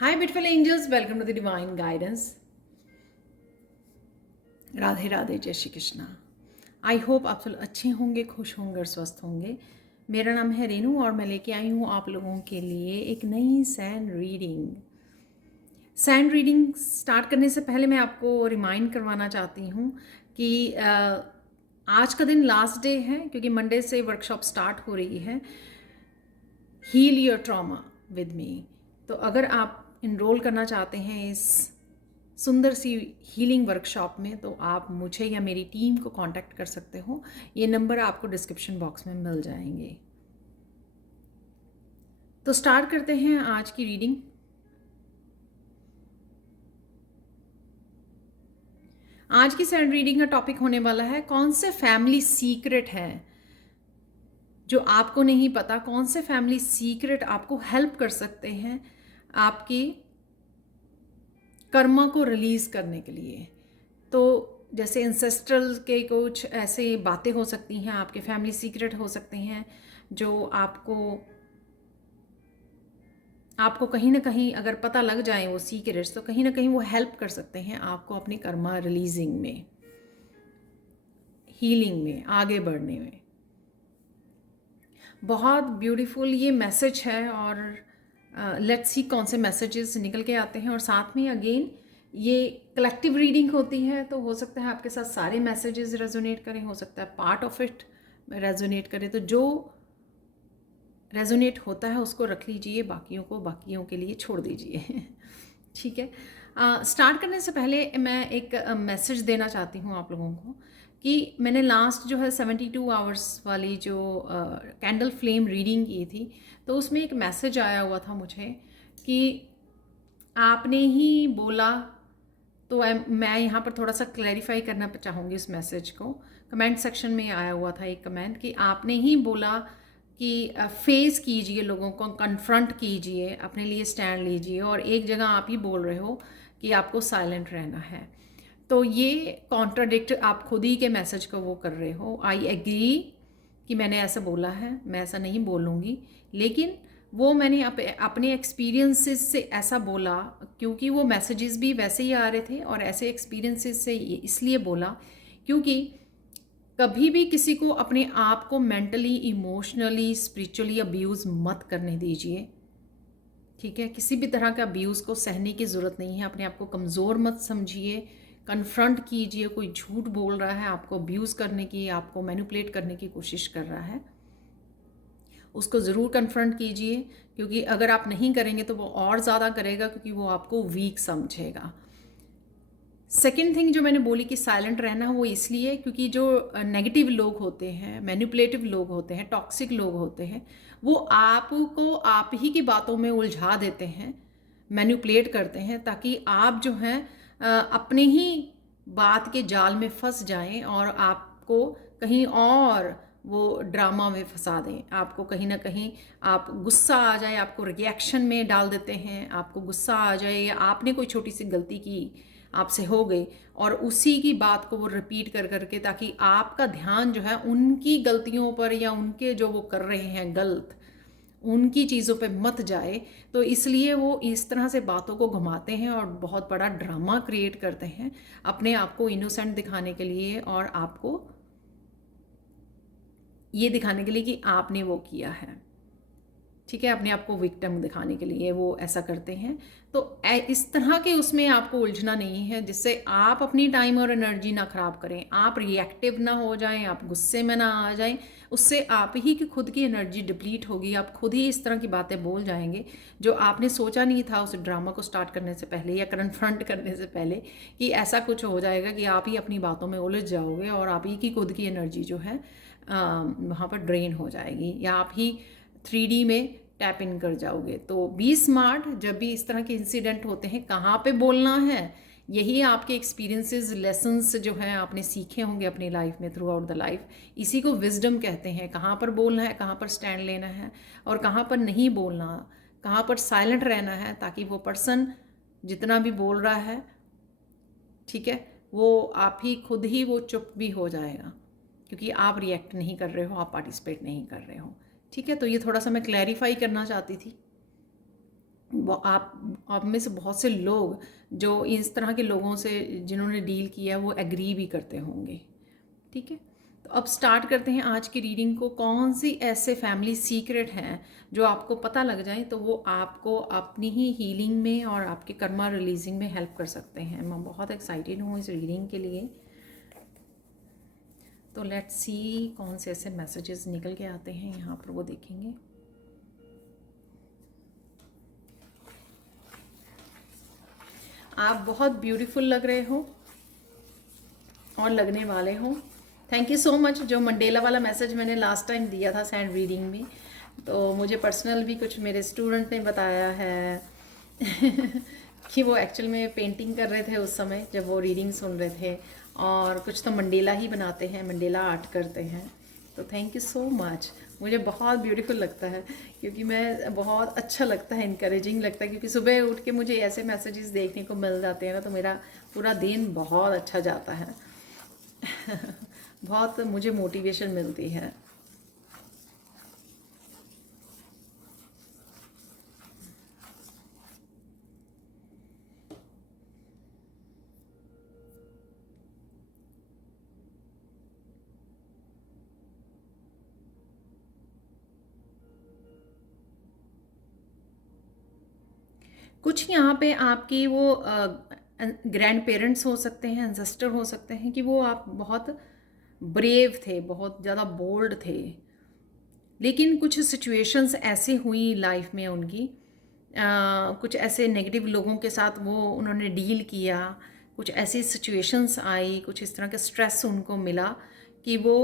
Hi beautiful angels, welcome to the divine guidance. Radhe Radhe, जय Shri Krishna. I hope आप सब अच्छे होंगे, खुश होंगे और स्वस्थ होंगे। मेरा नाम है रेनू और मैं लेके आई हूँ आप लोगों के लिए एक नई sand reading. Sand reading start करने से पहले मैं आपको रिमाइंड करवाना चाहती हूँ कि आज का दिन लास्ट डे है, क्योंकि मंडे से वर्कशॉप स्टार्ट हो रही है heal your trauma with me. तो अगर आप इनरोल करना चाहते हैं इस सुंदर सी हीलिंग वर्कशॉप में, तो आप मुझे या मेरी टीम को कांटेक्ट कर सकते हो। ये नंबर आपको डिस्क्रिप्शन बॉक्स में मिल जाएंगे। तो स्टार्ट करते हैं आज की रीडिंग। आज की सैंड रीडिंग का टॉपिक होने वाला है कौन से फैमिली सीक्रेट हैं जो आपको नहीं पता, कौन से फैमिली सीक्रेट आपको हेल्प कर सकते हैं आपकी कर्मा को रिलीज करने के लिए। तो जैसे इंसेस्ट्रल के कुछ ऐसे बातें हो सकती हैं, आपके फैमिली सीक्रेट हो सकते हैं जो आपको कहीं ना कहीं अगर पता लग जाए वो सीक्रेट्स, तो कहीं ना कहीं वो हेल्प कर सकते हैं आपको अपनी कर्मा रिलीजिंग में, हीलिंग में, आगे बढ़ने में। बहुत ब्यूटीफुल ये मैसेज है और लेट्स सी कौन से मैसेजेस निकल के आते हैं। और साथ में अगेन ये कलेक्टिव रीडिंग होती है, तो हो सकता है आपके साथ सारे मैसेजेस रेजोनेट करें, हो सकता है पार्ट ऑफ इट रेजोनेट करे। तो जो रेजोनेट होता है उसको रख लीजिए, बाकियों को बाकियों के लिए छोड़ दीजिए। ठीक है। स्टार्ट करने से पहले मैं एक मैसेज देना चाहती हूँ आप लोगों को कि मैंने लास्ट जो है 72 आवर्स वाली जो कैंडल फ्लेम रीडिंग की थी, तो उसमें एक मैसेज आया हुआ था मुझे कि आपने ही बोला। तो मैं यहाँ पर थोड़ा सा क्लैरिफाई करना चाहूँगी इस मैसेज को। कमेंट सेक्शन में आया हुआ था एक कमेंट कि आपने ही बोला कि फेस कीजिए, लोगों को कन्फ्रंट कीजिए, अपने लिए स्टैंड लीजिए, और एक जगह आप ही बोल रहे हो कि आपको साइलेंट रहना है। तो ये कॉन्ट्राडिक्ट आप खुद ही के मैसेज को वो कर रहे हो। आई एग्री कि मैंने ऐसा बोला है, मैं ऐसा नहीं बोलूँगी, लेकिन वो मैंने अपने एक्सपीरियंसेस से ऐसा बोला क्योंकि वो मैसेजेस भी वैसे ही आ रहे थे, और ऐसे एक्सपीरियंसेस से इसलिए बोला क्योंकि कभी भी किसी को अपने आप को मेंटली, इमोशनली, स्पिरिचुअली अब्यूज़ मत करने दीजिए। ठीक है, किसी भी तरह का अब्यूज़ को सहने की ज़रूरत नहीं है। अपने आप को कमज़ोर मत समझिए, कन्फ्रंट कीजिए। कोई झूठ बोल रहा है आपको अब्यूज़ करने की, आपको मैनिपुलेट करने की कोशिश कर रहा है, उसको ज़रूर कन्फ्रंट कीजिए, क्योंकि अगर आप नहीं करेंगे तो वो और ज़्यादा करेगा, क्योंकि वो आपको वीक समझेगा। सेकेंड थिंग जो मैंने बोली कि साइलेंट रहना, वो इसलिए क्योंकि जो नेगेटिव लोग होते हैं, मैनिपुलेटिव लोग होते हैं, टॉक्सिक लोग होते हैं, वो आपको आप ही की बातों में उलझा देते हैं, मैनिपुलेट करते हैं, ताकि आप जो हैं अपने ही बात के जाल में फंस जाएं और आपको कहीं और वो ड्रामा में फंसा दें। आपको कहीं ना कहीं आप गुस्सा आ जाए, आपको रिएक्शन में डाल देते हैं, आपको गुस्सा आ जाए या आपने कोई छोटी सी गलती की, आपसे हो गई, और उसी की बात को वो रिपीट कर करके, ताकि आपका ध्यान जो है उनकी गलतियों पर या उनके जो वो कर रहे हैं गलत, उनकी चीज़ों पे मत जाए। तो इसलिए वो इस तरह से बातों को घुमाते हैं और बहुत बड़ा ड्रामा क्रिएट करते हैं अपने आप को इनोसेंट दिखाने के लिए, और आपको ये दिखाने के लिए कि आपने वो किया है। ठीक है, अपने आप को विक्टिम दिखाने के लिए वो ऐसा करते हैं। तो इस तरह के उसमें आपको उलझना नहीं है, जिससे आप अपनी टाइम और एनर्जी ना ख़राब करें, आप रिएक्टिव ना हो जाएं, आप गुस्से में ना आ जाएं। उससे आप ही की खुद की एनर्जी डिप्लीट होगी, आप खुद ही इस तरह की बातें बोल जाएंगे जो आपने सोचा नहीं था उस ड्रामा को स्टार्ट करने से पहले या कन्फ्रंट करने से पहले, कि ऐसा कुछ हो जाएगा कि आप ही अपनी बातों में उलझ जाओगे और आप ही की खुद की एनर्जी जो है वहाँ पर ड्रेन हो जाएगी, या आप ही 3D में टैप इन कर जाओगे। तो बी स्मार्ट, जब भी इस तरह के इंसिडेंट होते हैं, कहाँ पे बोलना है, यही आपके एक्सपीरियंसेस, लेसन्स जो हैं आपने सीखे होंगे अपनी लाइफ में, थ्रू आउट द लाइफ। इसी को विजडम कहते हैं। कहाँ पर बोलना है, कहाँ पर स्टैंड लेना है, और कहाँ पर नहीं बोलना, कहाँ पर साइलेंट रहना है, ताकि वो पर्सन जितना भी बोल रहा है, ठीक है, वो आप ही खुद ही वो चुप भी हो जाएगा, क्योंकि आप रिएक्ट नहीं कर रहे हो, आप पार्टिसिपेट नहीं कर रहे हो। ठीक है, तो ये थोड़ा सा मैं क्लैरिफाई करना चाहती थी। आप में से बहुत से लोग जो इस तरह के लोगों से जिन्होंने डील किया वो एग्री भी करते होंगे। ठीक है, तो अब स्टार्ट करते हैं आज की रीडिंग को। कौन सी ऐसे फैमिली सीक्रेट हैं जो आपको पता लग जाए तो वो आपको अपनी ही हीलिंग में और आपके कर्मा रिलीजिंग में हेल्प कर सकते हैं। मैं बहुत एक्साइटेड हूँ इस रीडिंग के लिए। तो लेट्स सी कौन से ऐसे मैसेजेस निकल के आते हैं यहाँ पर, वो देखेंगे। आप बहुत ब्यूटीफुल लग रहे हो और लगने वाले हो। Thank you so much. जो मंडेला वाला मैसेज मैंने लास्ट टाइम दिया था सैंड रीडिंग में, तो मुझे पर्सनल भी कुछ मेरे स्टूडेंट ने बताया है कि वो एक्चुअल में पेंटिंग कर रहे थे उस समय जब वो रीडिंग सुन रहे थे, और कुछ तो मंडेला ही बनाते हैं, मंडेला आर्ट करते हैं। तो थैंक यू सो मच। मुझे बहुत ब्यूटीफुल लगता है, क्योंकि मैं बहुत अच्छा लगता है, इनकरेजिंग लगता है, क्योंकि सुबह उठ के मुझे ऐसे मैसेजेस देखने को मिल जाते हैं ना, तो मेरा पूरा दिन बहुत अच्छा जाता है बहुत मुझे मोटिवेशन मिलती है। कुछ यहाँ पे आपकी वो ग्रैंड पेरेंट्स हो सकते हैं, एंसेस्टर हो सकते हैं, कि वो आप बहुत ब्रेव थे, बहुत ज़्यादा बोल्ड थे, लेकिन कुछ सिचुएशंस ऐसी हुई लाइफ में उनकी, कुछ ऐसे नेगेटिव लोगों के साथ वो उन्होंने डील किया, कुछ ऐसी सिचुएशंस आई, कुछ इस तरह का स्ट्रेस उनको मिला कि वो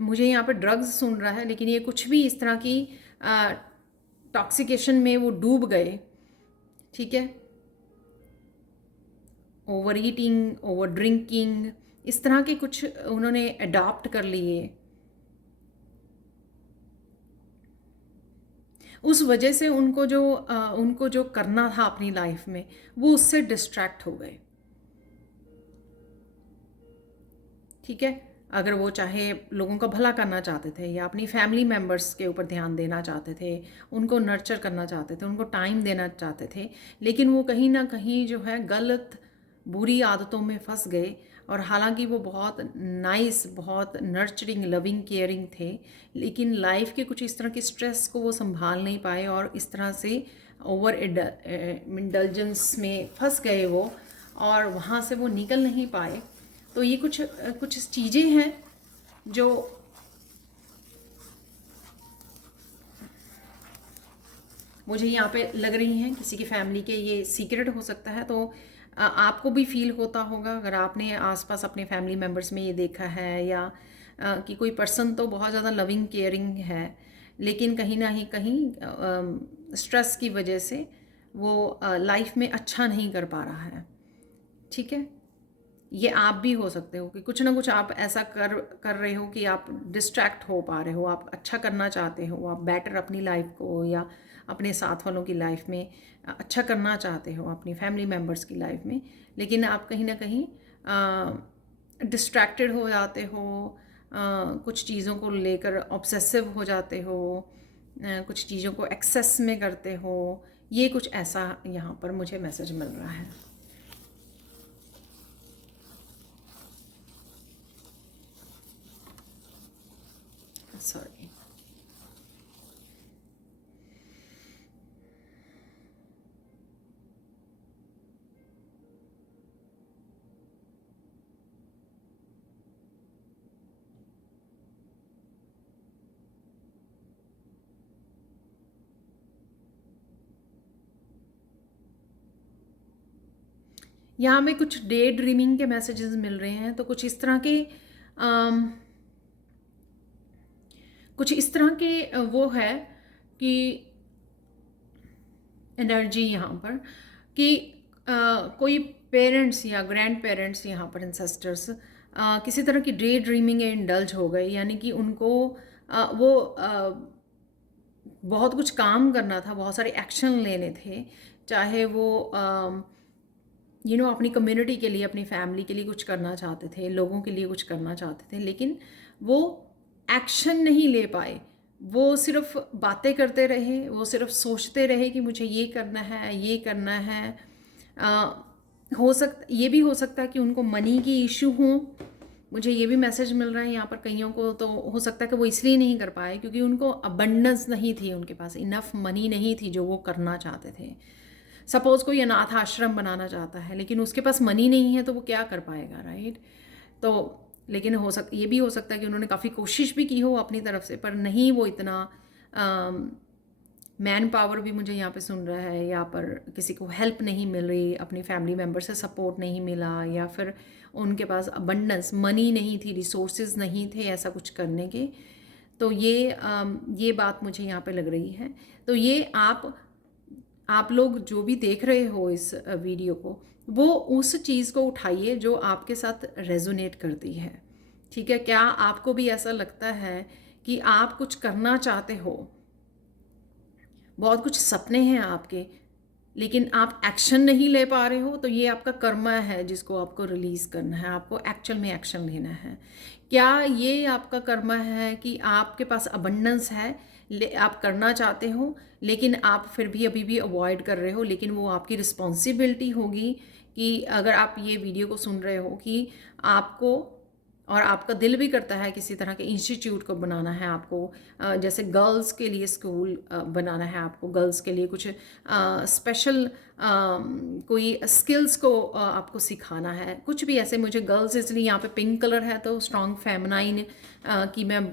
मुझे यहाँ पे ड्रग्स सुन रहा है, लेकिन ये कुछ भी इस तरह की टॉक्सिकेशन में वो डूब गए। ठीक है, ओवर ईटिंग, ओवर ड्रिंकिंग, इस तरह के कुछ उन्होंने अडॉप्ट कर लिए। उस वजह से उनको जो करना था अपनी लाइफ में, वो उससे डिस्ट्रैक्ट हो गए। ठीक है, अगर वो चाहे लोगों का भला करना चाहते थे या अपनी फैमिली मेम्बर्स के ऊपर ध्यान देना चाहते थे, उनको नर्चर करना चाहते थे, उनको टाइम देना चाहते थे, लेकिन वो कहीं ना कहीं जो है गलत बुरी आदतों में फंस गए। और हालांकि वो बहुत नाइस, बहुत नर्चरिंग, लविंग, केयरिंग थे, लेकिन लाइफ के कुछ इस तरह के स्ट्रेस को वो संभाल नहीं पाए और इस तरह से ओवर इंडल्जेंस में फंस गए वो, और वहाँ से वो निकल नहीं पाए। तो ये कुछ चीज़ें हैं जो मुझे यहाँ पे लग रही हैं, किसी की फैमिली के ये सीक्रेट हो सकता है। तो आपको भी फील होता होगा अगर आपने आसपास अपने फैमिली मेम्बर्स में ये देखा है, या कि कोई पर्सन तो बहुत ज़्यादा लविंग केयरिंग है, लेकिन कहीं ना ही कहीं स्ट्रेस की वजह से वो लाइफ में अच्छा नहीं कर पा रहा है। ठीक है, ये आप भी हो सकते हो कि कुछ ना कुछ आप ऐसा कर रहे हो कि आप डिस्ट्रैक्ट हो पा रहे हो, आप अच्छा करना चाहते हो, आप बेटर अपनी लाइफ को या अपने साथ वालों की लाइफ में अच्छा करना चाहते हो, अपनी फैमिली मेम्बर्स की लाइफ में, लेकिन आप कहीं ना कहीं डिस्ट्रैक्टेड हो जाते हो, कुछ चीज़ों को लेकर ऑब्सेसिव हो जाते हो, कुछ चीज़ों को एक्सेस में करते हो। ये कुछ ऐसा यहाँ पर मुझे मैसेज मिल रहा है। सॉरी। यहाँ में कुछ डे ड्रीमिंग के मैसेजेस मिल रहे हैं, तो कुछ इस तरह के कुछ इस तरह के वो है कि एनर्जी यहाँ पर कि कोई पेरेंट्स या ग्रैंड पेरेंट्स यहाँ पर इंसेस्टर्स किसी तरह की डे ड्रीमिंग में इंडल्ज हो गए, यानी कि उनको वो बहुत कुछ काम करना था, बहुत सारे एक्शन लेने थे, चाहे वो अपनी कम्युनिटी के लिए, अपनी फैमिली के लिए कुछ करना चाहते थे, लोगों के लिए कुछ करना चाहते थे, लेकिन वो एक्शन नहीं ले पाए। वो सिर्फ बातें करते रहे, वो सिर्फ सोचते रहे कि मुझे ये करना है, ये करना है। ये भी हो सकता है कि उनको मनी की इशू हो। मुझे ये भी मैसेज मिल रहा है यहाँ पर कईयों को, तो हो सकता है कि वो इसलिए नहीं कर पाए क्योंकि उनको अबंडेंस नहीं थी, उनके पास इनफ मनी नहीं थी जो वो करना चाहते थे। सपोज़ कोई अनाथ आश्रम बनाना चाहता है लेकिन उसके पास मनी नहीं है तो वो क्या कर पाएगा, राइट? तो लेकिन ये भी हो सकता है कि उन्होंने काफ़ी कोशिश भी की हो अपनी तरफ से, पर नहीं वो इतना मैन पावर भी मुझे यहाँ पे सुन रहा है, यहाँ पर किसी को हेल्प नहीं मिल रही, अपनी फैमिली मेम्बर से सपोर्ट नहीं मिला, या फिर उनके पास अबंडेंस मनी नहीं थी, रिसोर्सेज नहीं थे ऐसा कुछ करने के। तो ये बात मुझे यहाँ पे लग रही है। तो ये आप लोग जो भी देख रहे हो इस वीडियो को, वो उस चीज़ को उठाइए जो आपके साथ रेजोनेट करती है। ठीक है, क्या आपको भी ऐसा लगता है कि आप कुछ करना चाहते हो, बहुत कुछ सपने हैं आपके, लेकिन आप एक्शन नहीं ले पा रहे हो? तो ये आपका कर्मा है जिसको आपको रिलीज़ करना है, आपको एक्चुअल में एक्शन लेना है। क्या ये आपका कर्मा है कि आपके पास अबंडेंस है, आप करना चाहते हो लेकिन आप फिर भी अभी भी अवॉइड कर रहे हो? लेकिन वो आपकी रिस्पॉन्सिबिलिटी होगी कि अगर आप ये वीडियो को सुन रहे हो कि आपको, और आपका दिल भी करता है किसी तरह के इंस्टीट्यूट को बनाना है आपको, जैसे गर्ल्स के लिए स्कूल बनाना है आपको, गर्ल्स के लिए कुछ स्पेशल कोई स्किल्स को आपको सिखाना है, कुछ भी ऐसे। मुझे गर्ल्स इसलिए यहाँ पे पिंक कलर है तो स्ट्रॉन्ग फेमिनाइन की मैं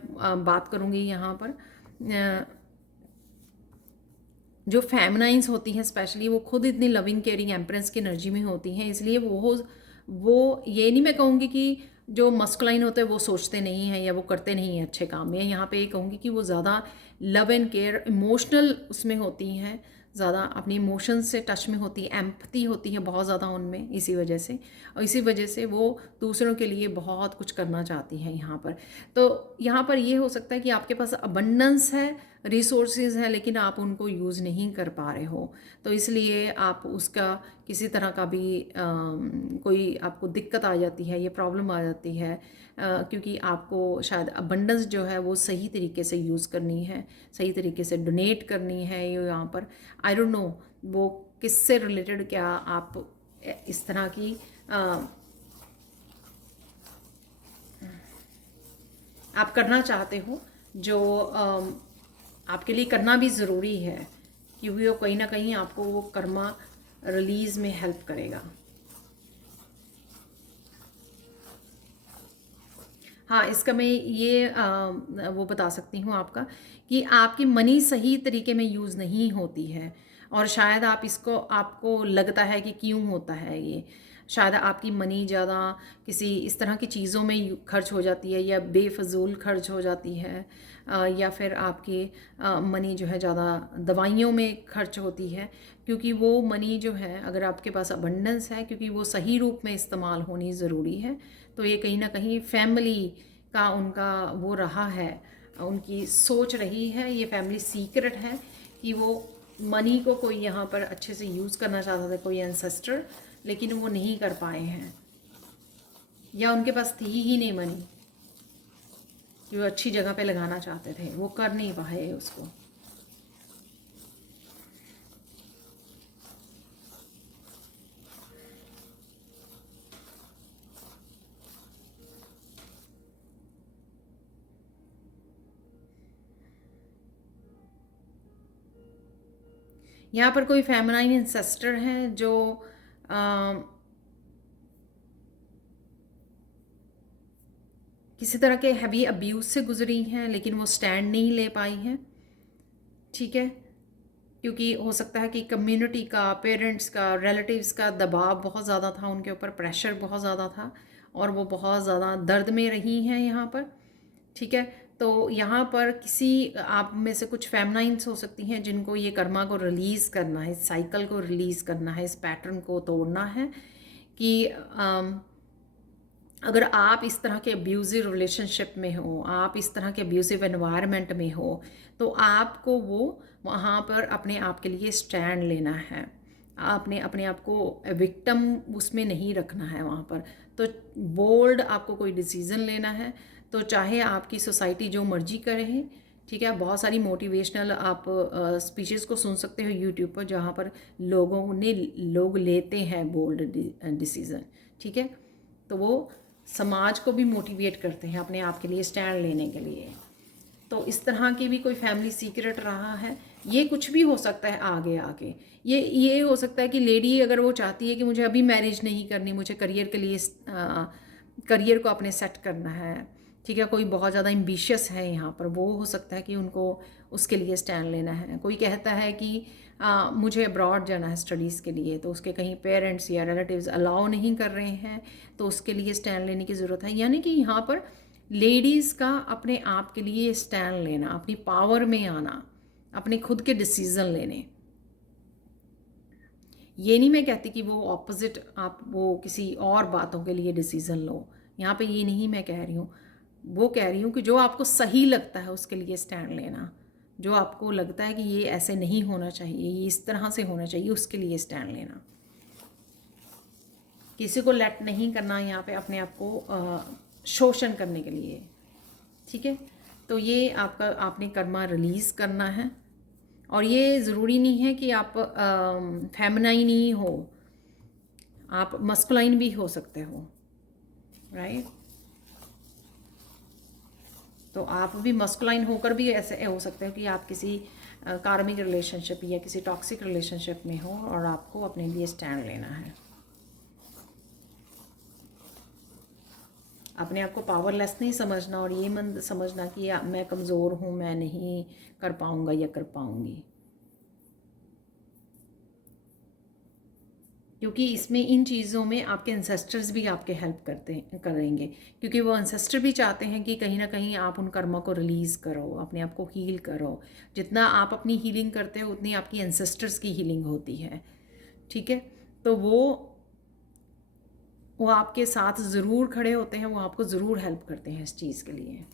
बात करूँगी यहाँ पर। जो फेमिनाइंस होती हैं स्पेशली, वो खुद इतनी लविंग केयरिंग एम्प्रेस की एनर्जी में होती हैं, इसलिए वो ये नहीं मैं कहूँगी कि जो मस्कुलाइन होते हैं वो सोचते नहीं हैं या वो करते नहीं हैं अच्छे काम में। यहाँ पे ये कहूँगी कि वो ज़्यादा लव एंड केयर, इमोशनल उसमें होती हैं, ज़्यादा अपनी इमोशंस से टच में होती है, एम्पैथी होती है बहुत ज़्यादा उनमें, इसी वजह से। और इसी वजह से वो दूसरों के लिए बहुत कुछ करना चाहती हैं यहाँ पर। तो यहाँ पर ये हो सकता है कि आपके पास अबंडेंस है, रिसोर्सेज है, लेकिन आप उनको यूज़ नहीं कर पा रहे हो, तो इसलिए आप उसका किसी तरह का भी कोई आपको दिक्कत आ जाती है, ये प्रॉब्लम आ जाती है, क्योंकि आपको शायद अबंडेंस जो है वो सही तरीके से यूज़ करनी है, सही तरीके से डोनेट करनी है। ये यहाँ पर आई डोंट नो वो किससे रिलेटेड, क्या आप इस तरह की आप करना चाहते हो जो आपके लिए करना भी ज़रूरी है, क्योंकि वो कहीं ना कहीं आपको वो कर्मा रिलीज़ में हेल्प करेगा। हाँ, इसका मैं ये वो बता सकती हूँ आपका कि आपकी मनी सही तरीके में यूज़ नहीं होती है, और शायद आपको लगता है कि क्यों होता है ये। शायद आपकी मनी ज़्यादा किसी इस तरह की चीज़ों में खर्च हो जाती है, या बेफजूल खर्च हो जाती है, या फिर आपकी मनी जो है ज़्यादा दवाइयों में खर्च होती है, क्योंकि वो मनी जो है, अगर आपके पास अबंडेंस है, क्योंकि वो सही रूप में इस्तेमाल होनी ज़रूरी है। तो ये कहीं ना कहीं फैमिली का उनका वो रहा है, उनकी सोच रही है, ये फैमिली सीक्रेट है कि वो मनी को कोई यहाँ पर अच्छे से यूज़ करना चाहता था, कोई एंसेस्टर, लेकिन वो नहीं कर पाए हैं, या उनके पास थी ही नहीं मनी कि वो अच्छी जगह पे लगाना चाहते थे, वो कर नहीं पाए उसको। यहाँ पर कोई फेमिनाइन एंसेस्टर हैं जो किसी तरह के हैवी अब्यूज़ से गुजरी हैं, लेकिन वो स्टैंड नहीं ले पाई हैं। ठीक है, क्योंकि हो सकता है कि कम्युनिटी का, पेरेंट्स का, रिलेटिव्स का दबाव बहुत ज़्यादा था उनके ऊपर, प्रेशर बहुत ज़्यादा था, और वो बहुत ज़्यादा दर्द में रही हैं यहाँ पर। ठीक है, तो यहाँ पर किसी आप में से कुछ फेमिनाइंस हो सकती हैं जिनको ये कर्मा को रिलीज़ करना है, इस साइकिल को रिलीज़ करना है, इस पैटर्न को तोड़ना है कि अगर आप इस तरह के अब्यूज़िव रिलेशनशिप में हो, आप इस तरह के अब्यूज़िव एनवायरनमेंट में हो, तो आपको वो वहाँ पर अपने आप के लिए स्टैंड लेना है। आपने अपने आप को विक्टिम उसमें नहीं रखना है वहाँ पर। तो बोल्ड आपको कोई डिसीज़न लेना है, तो चाहे आपकी सोसाइटी जो मर्जी करे, ठीक है। बहुत सारी मोटिवेशनल आप स्पीचेस को सुन सकते हो यूट्यूब पर, जहाँ पर लोग लेते हैं बोल्ड डिसीज़न, ठीक है। तो वो समाज को भी मोटिवेट करते हैं अपने आप के लिए स्टैंड लेने के लिए। तो इस तरह की भी कोई फैमिली सीक्रेट रहा है, ये कुछ भी हो सकता है आगे आके। ये हो सकता है कि लेडी अगर वो चाहती है कि मुझे अभी मैरिज नहीं करनी, मुझे करियर के लिए करियर को अपने सेट करना है, ठीक है। कोई बहुत ज़्यादा एम्बिशियस है यहाँ पर, वो हो सकता है कि उनको उसके लिए स्टैंड लेना है। कोई कहता है कि मुझे अब्रॉड जाना है स्टडीज़ के लिए, तो उसके कहीं पेरेंट्स या रिलेटिव्स अलाउ नहीं कर रहे हैं, तो उसके लिए स्टैंड लेने की ज़रूरत है। यानी कि यहाँ पर लेडीज़ का अपने आप के लिए स्टैंड लेना, अपनी पावर में आना, अपने खुद के डिसीज़न लेने। ये नहीं मैं कहती कि वो ऑपोजिट आप वो किसी और बातों के लिए डिसीज़न लो, यहाँ पे ये नहीं मैं कह रही हूँ। वो कह रही हूँ कि जो आपको सही लगता है उसके लिए स्टैंड लेना, जो आपको लगता है कि ये ऐसे नहीं होना चाहिए, ये इस तरह से होना चाहिए, उसके लिए स्टैंड लेना। किसी को लेट नहीं करना यहाँ पे अपने आप को शोषण करने के लिए, ठीक है। तो ये आपने कर्मा रिलीज़ करना है। और ये ज़रूरी नहीं है कि आप फेमिनाइन ही हो, आप मस्कुलाइन भी हो सकते हो, राइट। तो आप भी मस्कुलाइन होकर भी ऐसे हो सकते हो कि आप किसी कार्मिक रिलेशनशिप या किसी टॉक्सिक रिलेशनशिप में हो और आपको अपने लिए स्टैंड लेना है। अपने आप को पावरलेस नहीं समझना और ये मन समझना कि मैं कमज़ोर हूँ, मैं नहीं कर पाऊँगा या कर पाऊँगी, क्योंकि इसमें इन चीज़ों में आपके एंसेस्टर्स भी आपके हेल्प करेंगे, क्योंकि वो एंसेस्टर भी चाहते हैं कि कहीं ना कहीं आप उन कर्मों को रिलीज़ करो, अपने आप को हील करो। जितना आप अपनी हीलिंग करते हो उतनी आपकी एंसेस्टर्स की हीलिंग होती है, ठीक है। तो वो आपके साथ ज़रूर खड़े होते हैं, वो आपको ज़रूर हेल्प करते हैं इस चीज़ के लिए।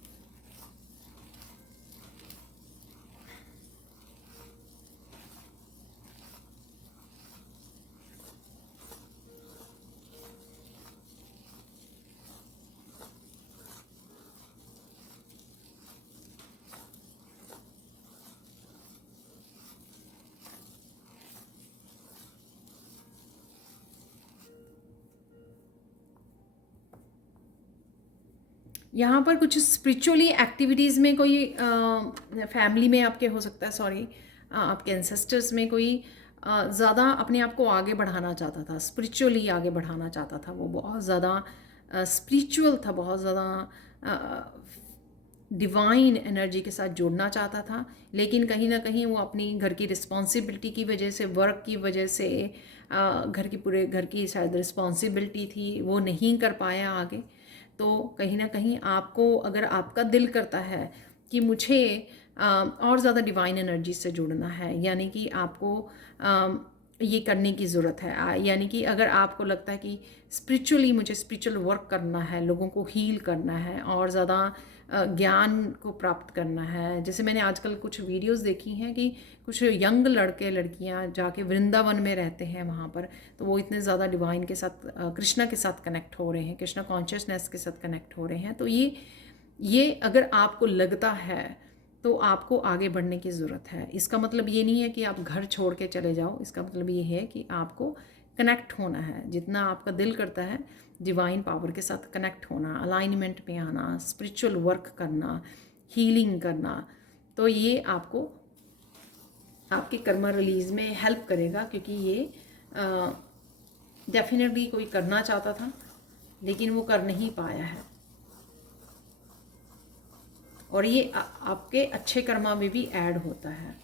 यहाँ पर कुछ स्पिरिचुअली एक्टिविटीज़ में कोई फैमिली में आपके हो सकता है, सॉरी, आपके एंसेस्टर्स में कोई ज़्यादा अपने आप को आगे बढ़ाना चाहता था, स्पिरिचुअली आगे बढ़ाना चाहता था। वो बहुत ज़्यादा स्पिरिचुअल था, बहुत ज़्यादा डिवाइन एनर्जी के साथ जुड़ना चाहता था, लेकिन कहीं ना कहीं वो अपनी घर की रिस्पॉन्सिबिलिटी की वजह से, वर्क की वजह से, पूरे घर की शायद रिस्पॉन्सिबिलिटी थी, वो नहीं कर पाया आगे। तो कहीं ना कहीं आपको, अगर आपका दिल करता है कि मुझे और ज़्यादा डिवाइन एनर्जी से जुड़ना है, यानी कि आपको ये करने की ज़रूरत है। यानी कि अगर आपको लगता है कि स्पिरिचुअली मुझे स्पिरिचुअल वर्क करना है, लोगों को हील करना है और ज़्यादा ज्ञान को प्राप्त करना है। जैसे मैंने आजकल कुछ वीडियोस देखी हैं कि कुछ यंग लड़के लड़कियां जाके वृंदावन में रहते हैं वहाँ पर, तो वो इतने ज़्यादा डिवाइन के साथ, कृष्णा के साथ कनेक्ट हो रहे हैं, कृष्णा कॉन्शियसनेस के साथ कनेक्ट हो रहे हैं। तो ये अगर आपको लगता है तो आपको आगे बढ़ने की ज़रूरत है। इसका मतलब ये नहीं है कि आप घर छोड़ के चले जाओ, इसका मतलब ये है कि आपको कनेक्ट होना है। जितना आपका दिल करता है डिवाइन पावर के साथ कनेक्ट होना, अलाइनमेंट में आना, स्पिरिचुअल वर्क करना, हीलिंग करना, तो ये आपको आपके कर्मा रिलीज़ में हेल्प करेगा। क्योंकि ये डेफिनेटली कोई करना चाहता था लेकिन वो कर नहीं पाया है, और ये आपके अच्छे कर्मा में भी ऐड होता है।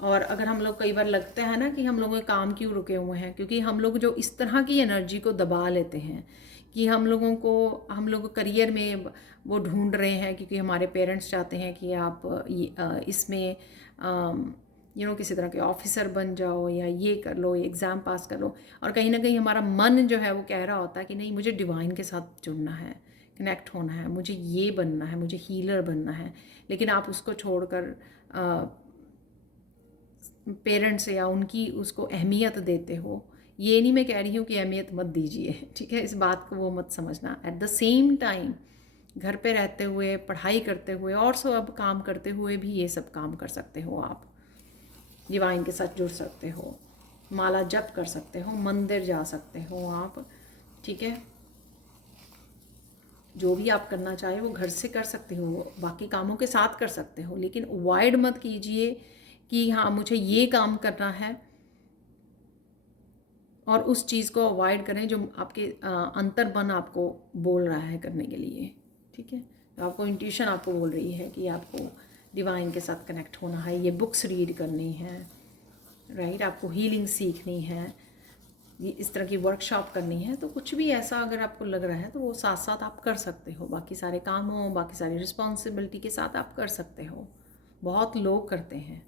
और अगर हम लोग, कई बार लगता है ना कि हम लोगों के काम क्यों रुके हुए हैं, क्योंकि हम लोग जो इस तरह की एनर्जी को दबा लेते हैं कि हम लोग करियर में वो ढूंढ रहे हैं, क्योंकि हमारे पेरेंट्स चाहते हैं कि आप इसमें किसी तरह के ऑफिसर बन जाओ या ये कर लो, ये एग्ज़ाम पास कर लो। और कहीं ना कहीं हमारा मन जो है वो कह रहा होता है कि नहीं, मुझे डिवाइन के साथ जुड़ना है, कनेक्ट होना है, मुझे ये बनना है, मुझे हीलर बनना है। लेकिन आप उसको छोड़कर पेरेंट्स या उनकी उसको अहमियत देते हो। ये नहीं मैं कह रही हूँ कि अहमियत मत दीजिए, ठीक है, इस बात को वो मत समझना। एट द सेम टाइम घर पे रहते हुए, पढ़ाई करते हुए और सब काम करते हुए भी ये सब काम कर सकते हो आप। डिवाइन के साथ जुड़ सकते हो, माला जप कर सकते हो, मंदिर जा सकते हो आप, ठीक है। जो भी आप करना चाहे वो घर से कर सकते हो, बाकी कामों के साथ कर सकते हो, लेकिन अवॉइड मत कीजिए कि हाँ मुझे ये काम करना है और उस चीज़ को अवॉइड करें जो आपके अंतर्मन आपको बोल रहा है करने के लिए, ठीक है। तो आपको इंट्यूशन आपको बोल रही है कि आपको डिवाइन के साथ कनेक्ट होना है, ये बुक्स रीड करनी है, राइट, आपको हीलिंग सीखनी है, ये इस तरह की वर्कशॉप करनी है। तो कुछ भी ऐसा अगर आपको लग रहा है तो वो साथ साथ आप कर सकते हो, बाकी सारे कामों, बाकी सारी रिस्पॉन्सिबिलिटी के साथ आप कर सकते हो। बहुत लोग करते हैं,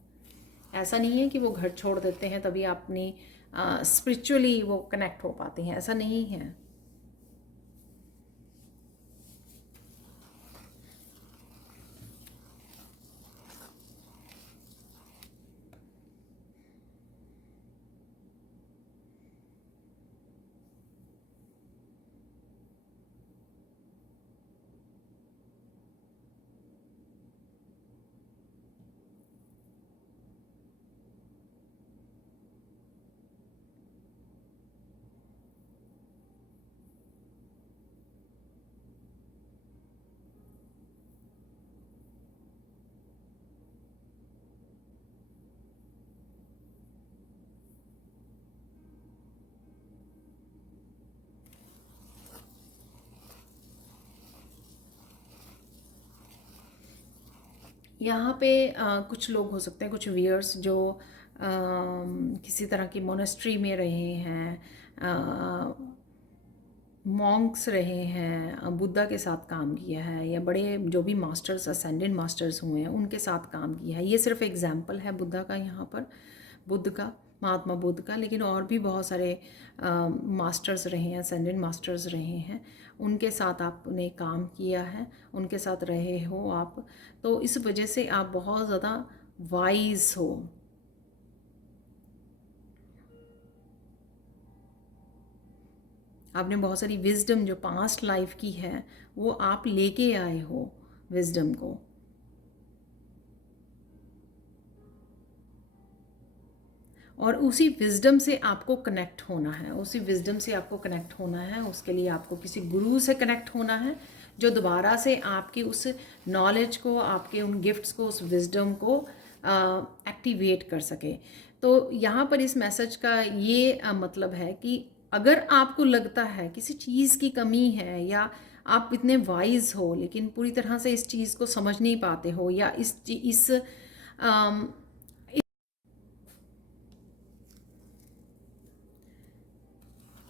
ऐसा नहीं है कि वो घर छोड़ देते हैं तभी अपनी स्पिरिचुअली वो कनेक्ट हो पाते हैं, ऐसा नहीं है। यहाँ पे कुछ लोग हो सकते हैं, कुछ व्यूअर्स जो किसी तरह की मोनेस्ट्री में रहे हैं, मॉन्क्स रहे हैं, बुद्धा के साथ काम किया है, या बड़े जो भी मास्टर्स, असेंडेंट मास्टर्स हुए हैं उनके साथ काम किया है। ये सिर्फ एग्जाम्पल है बुद्धा का, यहाँ पर बुद्ध का, महात्मा बुद्ध का, लेकिन और भी बहुत सारे मास्टर्स रहे हैं, असेंडेंट मास्टर्स रहे हैं, उनके साथ आपने काम किया है, उनके साथ रहे हो आप, तो इस वजह से आप बहुत ज़्यादा वाइज हो। आपने बहुत सारी विजडम जो पास्ट लाइफ की है वो आप लेके आए हो, विजडम को। और उसी विजडम से आपको कनेक्ट होना है, उसी विजडम से आपको कनेक्ट होना है, उसके लिए आपको किसी गुरु से कनेक्ट होना है जो दोबारा से आपकी उस नॉलेज को, आपके उन गिफ्ट्स को, उस विजडम को एक्टिवेट कर सके। तो यहाँ पर इस मैसेज का ये मतलब है कि अगर आपको लगता है किसी चीज़ की कमी है, या आप इतने वाइज हो लेकिन पूरी तरह से इस चीज़ को समझ नहीं पाते हो, या इस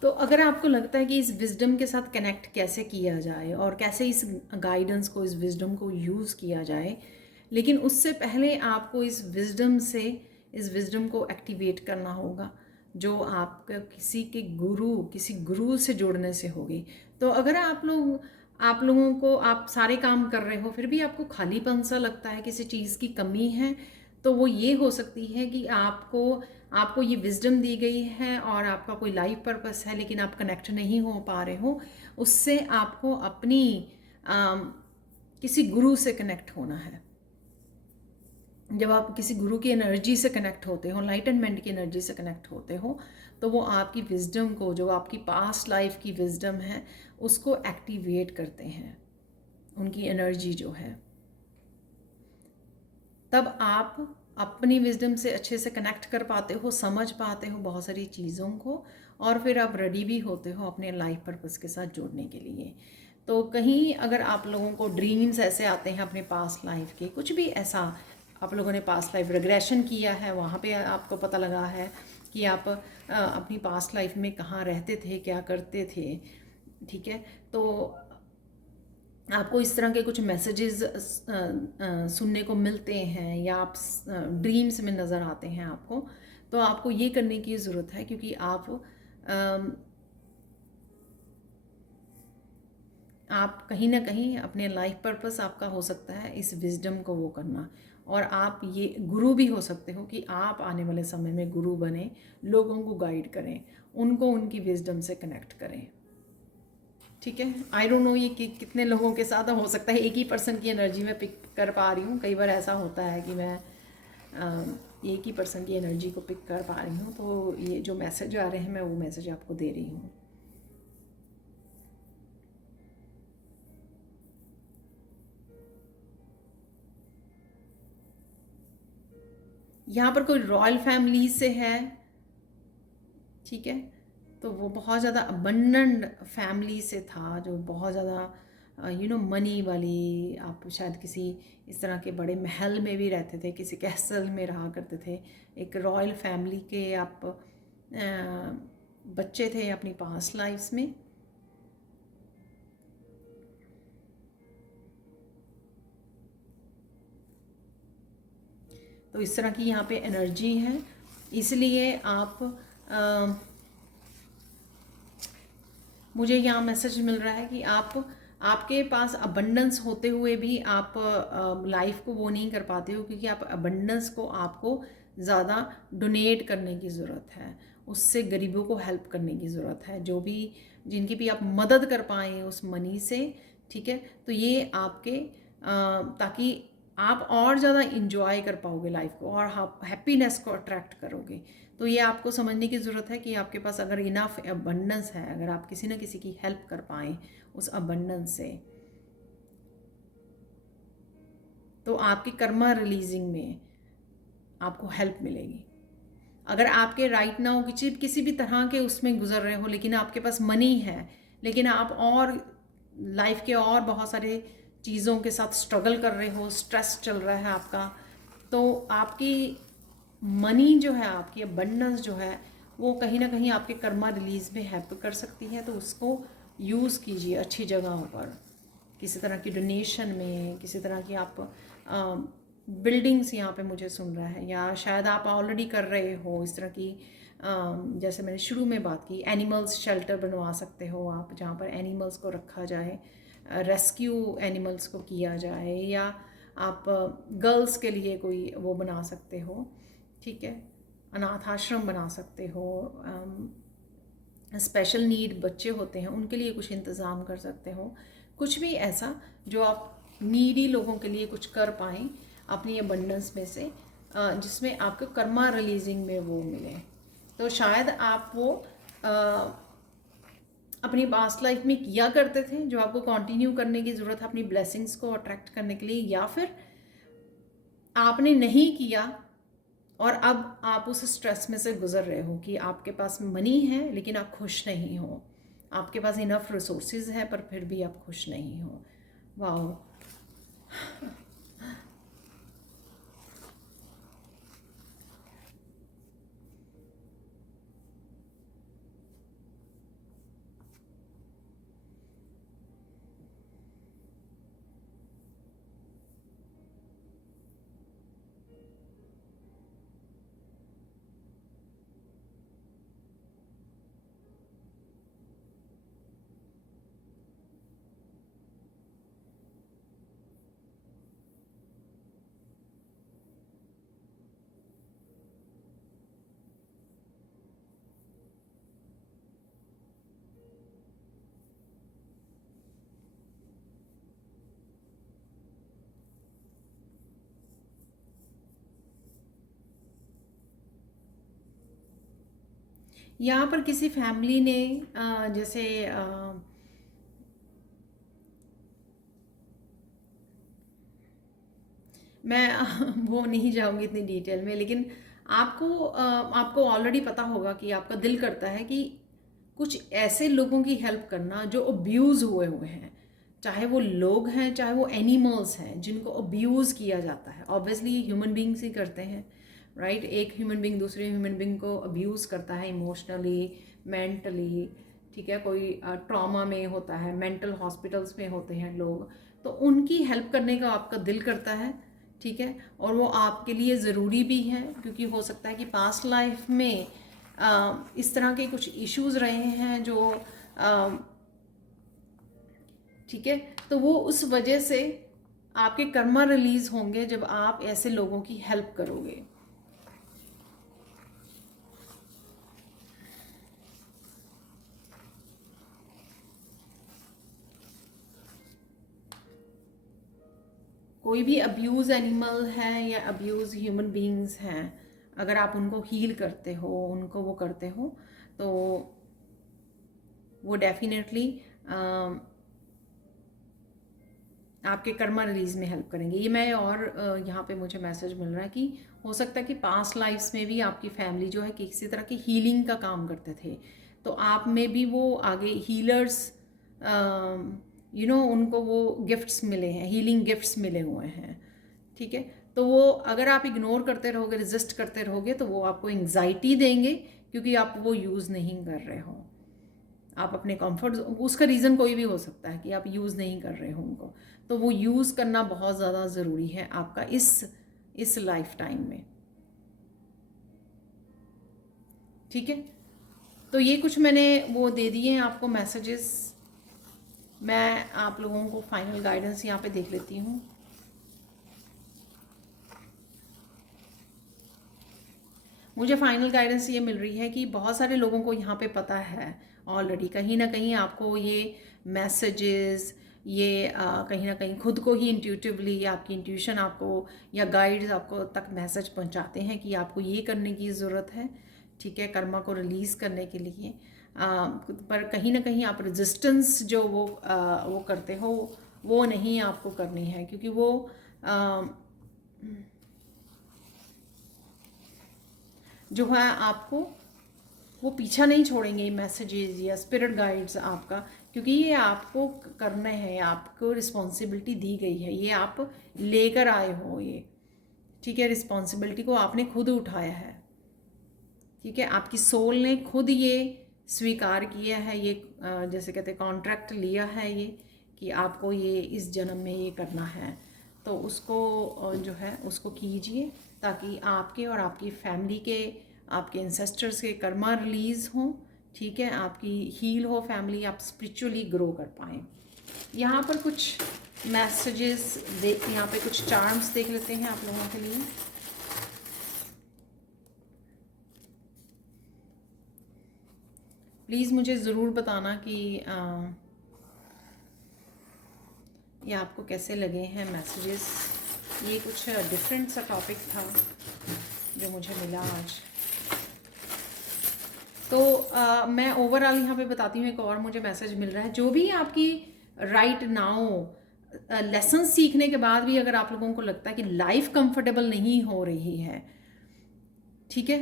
तो अगर आपको लगता है कि इस विजडम के साथ कनेक्ट कैसे किया जाए और कैसे इस गाइडेंस को, इस विजडम को यूज़ किया जाए, लेकिन उससे पहले आपको इस विजडम से, इस विजडम को एक्टिवेट करना होगा जो आपका किसी गुरु से जुड़ने से होगी। तो अगर आप लोगों को, आप सारे काम कर रहे हो फिर भी आपको खालीपन सा लगता है, किसी चीज़ की कमी है, तो वो ये हो सकती है कि आपको ये विजडम दी गई है और आपका कोई लाइफ पर्पस है लेकिन आप कनेक्ट नहीं हो पा रहे हो उससे। आपको अपनी किसी गुरु से कनेक्ट होना है। जब आप किसी गुरु की एनर्जी से कनेक्ट होते हो, लाइटनमेंट की एनर्जी से कनेक्ट होते हो, तो वो आपकी विजडम को, जो आपकी पास्ट लाइफ की विजडम है, उसको एक्टिवेट करते हैं, उनकी एनर्जी जो है। तब आप अपनी विजडम से अच्छे से कनेक्ट कर पाते हो, समझ पाते हो बहुत सारी चीज़ों को, और फिर आप रेडी भी होते हो अपने लाइफ पर्पस के साथ जुड़ने के लिए। तो कहीं अगर आप लोगों को ड्रीम्स ऐसे आते हैं अपने पास्ट लाइफ के, कुछ भी ऐसा आप लोगों ने पास्ट लाइफ रिग्रेशन किया है, वहाँ पे आपको पता लगा है कि आप अपनी पास्ट लाइफ में कहाँ रहते थे, क्या करते थे, ठीक है, तो आपको इस तरह के कुछ मैसेजेस सुनने को मिलते हैं, या आप ड्रीम्स में नज़र आते हैं आपको, तो आपको ये करने की ज़रूरत है, क्योंकि आप कहीं ना कहीं अपने लाइफ पर्पस आपका हो सकता है इस विजडम को वो करना, और आप ये गुरु भी हो सकते हो कि आप आने वाले समय में गुरु बने, लोगों को गाइड करें, उनको उनकी विजडम से कनेक्ट करें। ठीक है। आई डोंट नो ये कितने लोगों के साथ हो सकता है एक ही पर्सन की एनर्जी में पिक कर पा रही हूँ। कई बार ऐसा होता है कि मैं एक ही पर्सन की एनर्जी को पिक कर पा रही हूँ, तो ये जो मैसेज आ रहे हैं मैं वो मैसेज आपको दे रही हूँ। यहाँ पर कोई रॉयल फैमिली से है, ठीक है, तो वो बहुत ज़्यादा अबंडेंट फैमिली से था, जो बहुत ज़्यादा मनी वाली, आप शायद किसी इस तरह के बड़े महल में भी रहते थे, किसी कैसल में रहा करते थे, एक रॉयल फैमिली के आप बच्चे थे अपनी पास्ट लाइफ्स में। तो इस तरह की यहाँ पे एनर्जी है, इसलिए आप मुझे यहाँ मैसेज मिल रहा है कि आपके पास अबंडेंस होते हुए भी आप लाइफ को वो नहीं कर पाते हो, क्योंकि आप अबंडेंस को आपको ज़्यादा डोनेट करने की ज़रूरत है, उससे गरीबों को हेल्प करने की ज़रूरत है, जो भी जिनकी भी आप मदद कर पाएँ उस मनी से, ठीक है। तो ये आपके ताकि आप और ज़्यादा इंजॉय कर पाओगे लाइफ को और आप हैप्पीनेस को अट्रैक्ट करोगे। तो ये आपको समझने की ज़रूरत है कि आपके पास अगर इनफ अबंडेंस है, अगर आप किसी ना किसी की हेल्प कर पाएँ उस अबंडेंस से, तो आपकी कर्मा रिलीजिंग में आपको हेल्प मिलेगी। अगर आपके राइट नाउ किसी भी तरह के उसमें गुजर रहे हो, लेकिन आपके पास मनी है, लेकिन आप और लाइफ के और बहुत सारे चीज़ों के साथ स्ट्रगल कर रहे हो, स्ट्रेस चल रहा है आपका, तो आपकी मनी जो है, आपकी अबंडेंस जो है, वो कहीं ना कहीं आपके कर्मा रिलीज में हेल्प कर सकती है। तो उसको यूज़ कीजिए अच्छी जगहों पर, किसी तरह की डोनेशन में, किसी तरह की आप बिल्डिंग्स यहाँ पे मुझे सुन रहा है, या शायद आप ऑलरेडी कर रहे हो इस तरह की, जैसे मैंने शुरू में बात की, एनिमल्स शेल्टर बनवा सकते हो आप, जहाँ पर एनिमल्स को रखा जाए, रेस्क्यू एनिमल्स को किया जाए, या आप गर्ल्स के लिए कोई वो बना सकते हो, ठीक है, अनाथ आश्रम बना सकते हो, स्पेशल नीड बच्चे होते हैं उनके लिए कुछ इंतज़ाम कर सकते हो, कुछ भी ऐसा जो आप नीडी लोगों के लिए कुछ कर पाएँ अपनी अबंडेंस में से, जिसमें आपको कर्मा रिलीजिंग में वो मिले। तो शायद आप वो अपनी पास्ट लाइफ में किया करते थे, जो आपको कंटिन्यू करने की ज़रूरत है अपनी ब्लेसिंग्स को अट्रैक्ट करने के लिए, या फिर आपने नहीं किया और अब आप उस स्ट्रेस में से गुजर रहे हो कि आपके पास मनी है लेकिन आप खुश नहीं हो, आपके पास इनफ रिसोर्सेज है पर फिर भी आप खुश नहीं हो। वाह। यहाँ पर किसी फैमिली ने जैसे मैं वो नहीं जाऊंगी इतनी डिटेल में, लेकिन आपको ऑलरेडी पता होगा कि आपका दिल करता है कि कुछ ऐसे लोगों की हेल्प करना जो अब्यूज़ हुए हुए हैं, चाहे वो लोग हैं चाहे वो एनिमल्स हैं जिनको अब्यूज़ किया जाता है। ऑब्वियसली ये ह्यूमन बींग्स ही करते हैं, राइट। एक ह्यूमन बींग दूसरे ह्यूमन बींग को अब्यूज़ करता है इमोशनली, मेंटली, ठीक है, कोई ट्रॉमा में होता है, मेंटल हॉस्पिटल्स में होते हैं लोग, तो उनकी हेल्प करने का आपका दिल करता है, ठीक है, और वो आपके लिए ज़रूरी भी है, क्योंकि हो सकता है कि पास्ट लाइफ में इस तरह के कुछ इश्यूज़ रहे हैं जो ठीक है, तो वो उस वजह से आपके कर्मा रिलीज होंगे जब आप ऐसे लोगों की हेल्प करोगे। कोई भी अब्यूज़ एनिमल है या अब्यूज़ ह्यूमन बीइंग्स हैं, अगर आप उनको हील करते हो, उनको वो करते हो, तो वो डेफिनेटली आपके कर्मा रिलीज़ में हेल्प करेंगे। ये मैं और यहाँ पे मुझे मैसेज मिल रहा है कि हो सकता है कि पास्ट लाइफ्स में भी आपकी फैमिली जो है कि किसी तरह की हीलिंग का काम करते थे, तो आप में भी वो आगे हीलर्स उनको वो गिफ्ट्स मिले हैं, हीलिंग गिफ्ट्स मिले हुए हैं। ठीक है, तो वो अगर आप इग्नोर करते रहोगे, रेजिस्ट करते रहोगे, तो वो आपको एंग्जाइटी देंगे क्योंकि आप वो यूज़ नहीं कर रहे हो। आप अपने कंफर्ट, उसका रीज़न कोई भी हो सकता है कि आप यूज़ नहीं कर रहे हो उनको, तो वो यूज़ करना बहुत ज़्यादा ज़रूरी है आपका इस लाइफ टाइम में। ठीक है, तो ये कुछ मैंने वो दे दिए हैं आपको मैसेजेस। मैं आप लोगों को फाइनल गाइडेंस यहाँ पे देख लेती हूँ। मुझे फाइनल गाइडेंस ये मिल रही है कि बहुत सारे लोगों को यहाँ पे पता है ऑलरेडी, कहीं ना कहीं आपको ये मैसेजेस, ये कहीं ना कहीं खुद को ही इंट्यूटिवली आपकी इंट्यूशन आपको या गाइड्स आपको तक मैसेज पहुँचाते हैं कि आपको ये करने की ज़रूरत है। ठीक है, कर्मा को रिलीज़ करने के लिए, पर कहीं ना कहीं आप रेजिस्टेंस जो वो करते हो, वो नहीं आपको करनी है, क्योंकि वो जो है आपको वो पीछा नहीं छोड़ेंगे मैसेजेस या स्पिरिट गाइड्स आपका, क्योंकि ये आपको करना है, आपको रिस्पॉन्सिबिलिटी दी गई है, ये आप लेकर आए हो ये। ठीक है, रिस्पॉन्सिबिलिटी को आपने खुद उठाया है। ठीक है, आपकी सोल ने खुद ये स्वीकार किया है, ये जैसे कहते हैं कॉन्ट्रैक्ट लिया है ये, कि आपको ये इस जन्म में ये करना है, तो उसको जो है उसको कीजिए, ताकि आपके और आपकी फैमिली के, आपके एंसेस्टर्स के कर्मा रिलीज़ हों। ठीक है, आपकी हील हो फैमिली, आप स्पिरिचुअली ग्रो कर पाएँ। यहाँ पर कुछ मैसेजेस यहाँ पे कुछ चार्म्स देख लेते हैं आप लोगों के लिए। प्लीज़ मुझे ज़रूर बताना कि ये आपको कैसे लगे हैं मैसेजेस। ये कुछ डिफरेंट सा टॉपिक था जो मुझे मिला आज। तो मैं ओवरऑल यहाँ पे बताती हूँ, एक और मुझे मैसेज मिल रहा है, जो भी आपकी राइट नाउ लेसन सीखने के बाद भी अगर आप लोगों को लगता है कि लाइफ कंफर्टेबल नहीं हो रही है, ठीक है,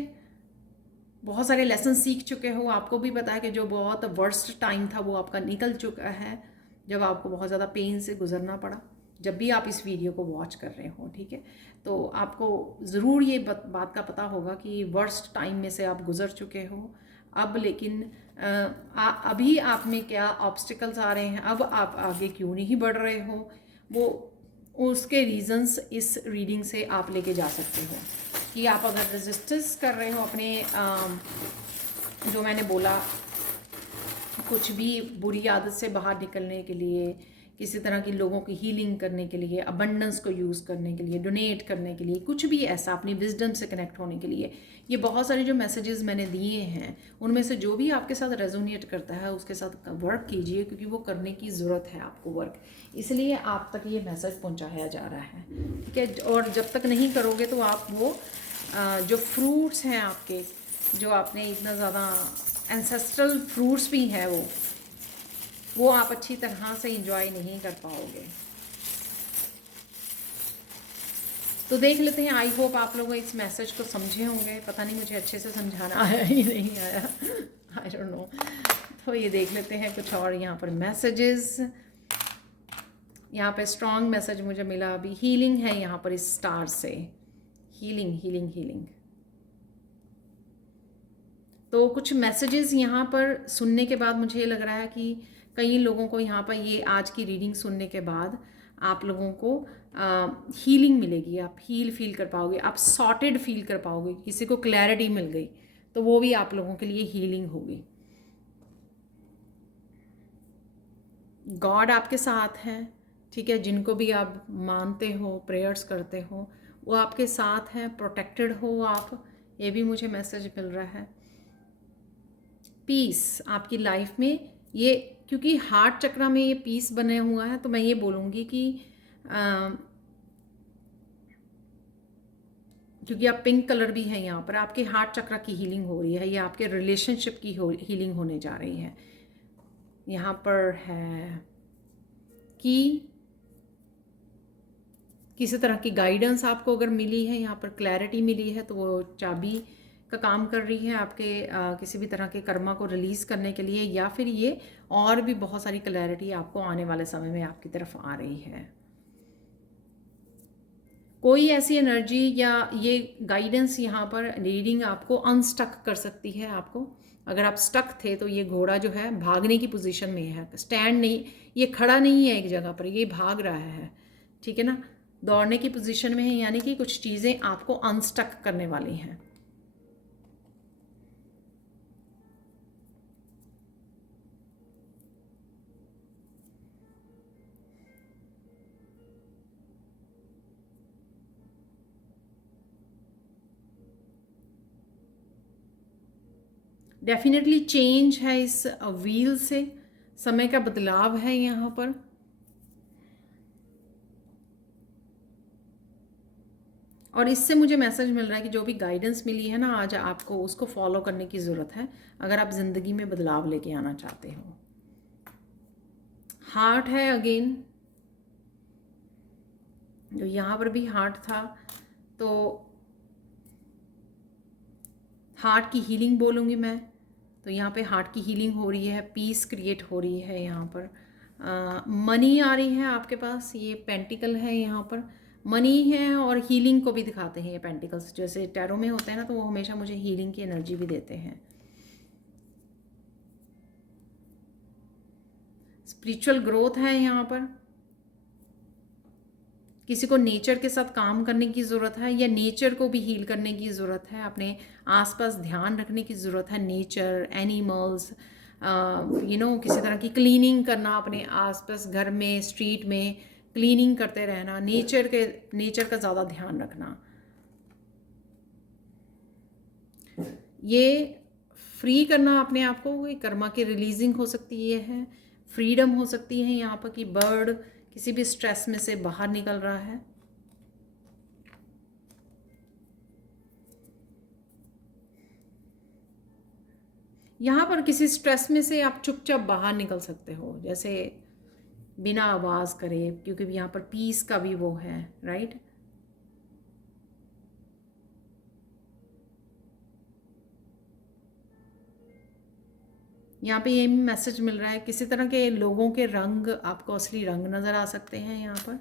बहुत सारे लेसन सीख चुके हो, आपको भी पता है कि जो बहुत वर्स्ट टाइम था वो आपका निकल चुका है, जब आपको बहुत ज़्यादा पेन से गुजरना पड़ा, जब भी आप इस वीडियो को वॉच कर रहे हो। ठीक है, तो आपको ज़रूर ये बात का पता होगा कि वर्स्ट टाइम में से आप गुजर चुके हो। अब लेकिन अभी आप में क्या ऑब्स्टिकल्स आ रहे हैं, अब आप आगे क्यों नहीं बढ़ रहे हो, वो उसके रीजंस इस रीडिंग से आप लेके जा सकते हो। कि आप अगर रेजिस्टेंस कर रहे हो अपने जो मैंने बोला, कुछ भी बुरी आदत से बाहर निकलने के लिए, किसी तरह की लोगों की हीलिंग करने के लिए, अबंडेंस को यूज़ करने के लिए, डोनेट करने के लिए, कुछ भी ऐसा अपनी विजडम से कनेक्ट होने के लिए, ये बहुत सारे जो मैसेजेस मैंने दिए हैं, उनमें से जो भी आपके साथ रेजोनेट करता है उसके साथ वर्क कीजिए, क्योंकि वो करने की ज़रूरत है आपको वर्क, इसलिए आप तक ये मैसेज पहुँचाया जा रहा है। ठीक है, और जब तक नहीं करोगे तो आप वो जो फ्रूट्स हैं आपके, जो आपने इतना ज़्यादा एंसेस्ट्रल फ्रूट्स भी हैं, वो आप अच्छी तरह से इंजॉय नहीं कर पाओगे। तो देख लेते हैं, आई होप आप लोग इस मैसेज को समझे होंगे। पता नहीं मुझे अच्छे से समझाना आया ही नहीं आया, आई डोंट नो। तो ये देख लेते हैं कुछ और यहाँ पर मैसेजेस। यहाँ पे स्ट्रॉन्ग मैसेज मुझे मिला अभी, हीलिंग है यहाँ पर इस स्टार से, हीलिंग हीलिंग हीलिंग। तो कुछ मैसेजेस यहाँ पर सुनने के बाद मुझे लग रहा है कि कई लोगों को यहाँ पर ये आज की रीडिंग सुनने के बाद आप लोगों को हीलिंग मिलेगी, आप हील फील कर पाओगे, आप सॉर्टेड फील कर पाओगे, किसी को क्लैरिटी मिल गई तो वो भी आप लोगों के लिए हीलिंग होगी। गॉड आपके साथ हैं। ठीक है, जिनको भी आप मानते हो, प्रेयर्स करते हो, वो आपके साथ हैं, प्रोटेक्टेड हो आप, ये भी मुझे मैसेज मिल रहा है। पीस आपकी लाइफ में, ये क्योंकि हार्ट चक्र में ये पीस बने हुआ है, तो मैं ये बोलूँगी कि क्योंकि आप पिंक कलर भी है यहाँ पर, आपके हार्ट चक्र की हीलिंग हो रही है या आपके रिलेशनशिप की हीलिंग होने जा रही है। यहाँ पर है कि किसी तरह की गाइडेंस आपको अगर मिली है, यहाँ पर क्लैरिटी मिली है, तो वो चाबी का काम कर रही है आपके किसी भी तरह के कर्मा को रिलीज़ करने के लिए, या फिर ये और भी बहुत सारी क्लैरिटी आपको आने वाले समय में आपकी तरफ आ रही है। कोई ऐसी एनर्जी या ये गाइडेंस यहाँ पर रीडिंग आपको अनस्टक कर सकती है। आपको अगर आप स्टक थे तो ये घोड़ा जो है भागने की पोजीशन में है, स्टैंड नहीं, ये खड़ा नहीं है एक जगह पर, ये भाग रहा है, ठीक है ना, दौड़ने की पोजीशन में है, यानी कि कुछ चीज़ें आपको अनस्टक करने वाली हैं। डेफिनेटली चेंज है इस व्हील से, समय का बदलाव है यहाँ पर। और इससे मुझे मैसेज मिल रहा है कि जो भी गाइडेंस मिली है ना आज, आपको उसको फॉलो करने की ज़रूरत है अगर आप ज़िंदगी में बदलाव लेके आना चाहते हो। हार्ट है अगेन, जो यहाँ पर भी हार्ट था, तो हार्ट की हीलिंग बोलूँगी मैं, तो यहाँ पे हार्ट की हीलिंग हो रही है, पीस क्रिएट हो रही है यहाँ पर। मनी आ रही है आपके पास, ये पेंटिकल है यहाँ पर, मनी है और हीलिंग को भी दिखाते हैं ये पेंटिकल्स, जैसे टैरो में होते हैं ना, तो वो हमेशा मुझे हीलिंग की एनर्जी भी देते हैं। स्पिरिचुअल ग्रोथ है यहाँ पर, किसी को नेचर के साथ काम करने की ज़रूरत है या नेचर को भी हील करने की ज़रूरत है, अपने आसपास ध्यान रखने की ज़रूरत है, नेचर, एनिमल्स, किसी तरह की क्लीनिंग करना अपने आसपास, घर में, स्ट्रीट में क्लीनिंग करते रहना, नेचर का ज़्यादा ध्यान रखना। ये फ्री करना अपने आप को, ये कर्मा की रिलीजिंग हो सकती है, फ्रीडम हो सकती है यहाँ पर, कि बर्ड किसी भी स्ट्रेस में से बाहर निकल रहा है। यहाँ पर किसी स्ट्रेस में से आप चुपचाप बाहर निकल सकते हो, जैसे बिना आवाज़ करे, क्योंकि यहाँ पर पीस का भी वो है, राइट। यहाँ पे ये मैसेज मिल रहा है, किसी तरह के लोगों के रंग आपको असली रंग नज़र आ सकते हैं यहाँ पर।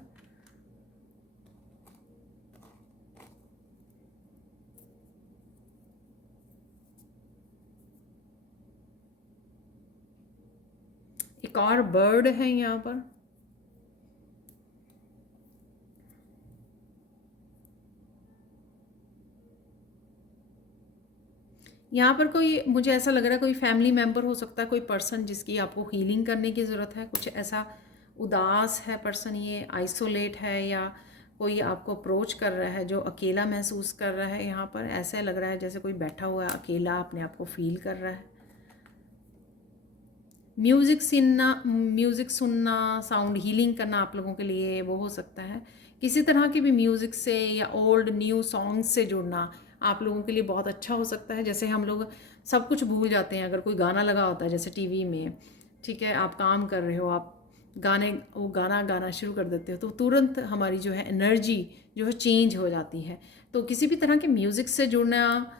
एक और बर्ड है यहाँ पर, यहाँ पर कोई, मुझे ऐसा लग रहा है कोई फैमिली मेम्बर हो सकता है, कोई पर्सन जिसकी आपको हीलिंग करने की ज़रूरत है, कुछ ऐसा उदास है पर्सन, ये आइसोलेट है, या कोई आपको अप्रोच कर रहा है जो अकेला महसूस कर रहा है। यहाँ पर ऐसा लग रहा है जैसे कोई बैठा हुआ है अकेला, अपने आप को फील कर रहा है। म्यूज़िक सुनना, साउंड हीलिंग करना आप लोगों के लिए वो हो सकता है, किसी तरह के भी म्यूज़िक से या ओल्ड न्यू सॉन्ग्स से जुड़ना आप लोगों के लिए बहुत अच्छा हो सकता है। जैसे हम लोग सब कुछ भूल जाते हैं, अगर कोई गाना लगा होता है जैसे टीवी में, ठीक है, आप काम कर रहे हो, आप वो गाना गाना शुरू कर देते हो, तो तुरंत हमारी जो है एनर्जी जो है चेंज हो जाती है। तो किसी भी तरह के म्यूज़िक से जुड़ना,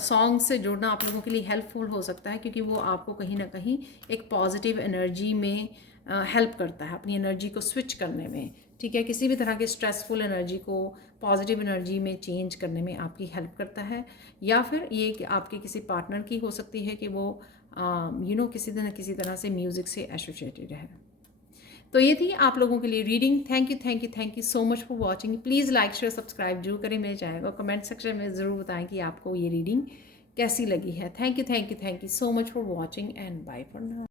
सॉन्ग से जुड़ना आप लोगों के लिए हेल्पफुल हो सकता है, क्योंकि वो आपको कहीं ना कहीं एक पॉजिटिव एनर्जी में हेल्प करता है, अपनी एनर्जी को स्विच करने में, ठीक है, किसी भी तरह के स्ट्रेसफुल एनर्जी को पॉजिटिव एनर्जी में चेंज करने में आपकी हेल्प करता है। या फिर ये कि आपके किसी पार्टनर की हो सकती है कि वो किसी तरह से म्यूज़िक से एसोसिएटेड है। तो ये थी आप लोगों के लिए reading. Thank you so much for watching. Please like share subscribe जरूर करें मेरे चैनल को, कमेंट सेक्शन में ज़रूर बताएं कि आपको ये रीडिंग कैसी लगी है। Thank you so much for watching and bye for now.